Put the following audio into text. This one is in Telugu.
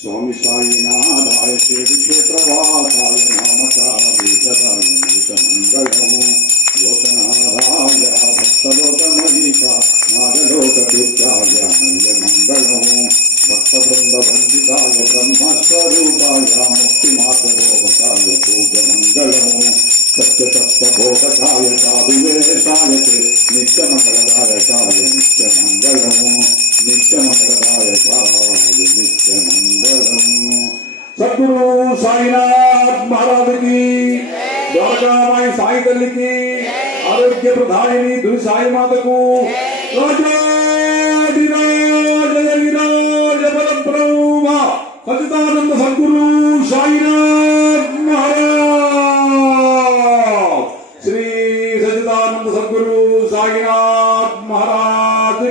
स्वामी साईनाथाय क्षेत्रवासाय नामकारीतदाय मङ्गलम् लोकनाथाय भक्तलोकमहिषा नागलोकतीर्थाय मङ्गलम् भक्तवृन्दवन्दिताय ब्रह्मस्वरूपाय मुक्तिमातभोगताय पूजमङ्गलम् सत्यसप्तभोगकाय साधुवेशाय ते नित्यमङ्गलदायकाय नित्यमङ्गलम् సత్యతత్వబోధకాయ సాధువేశాయ సద్గురు సాయినాథ్ మహారాజుకి ద్వారకామాయి సాయి తల్లికి ఆరోగ్య ప్రధాని దురి సాయి మాతకు సచితానంద సద్గురు సాయినాథ్ మహారాజ్. శ్రీ సచితానంద సద్గురు సాయినాథ్ మహారాజ్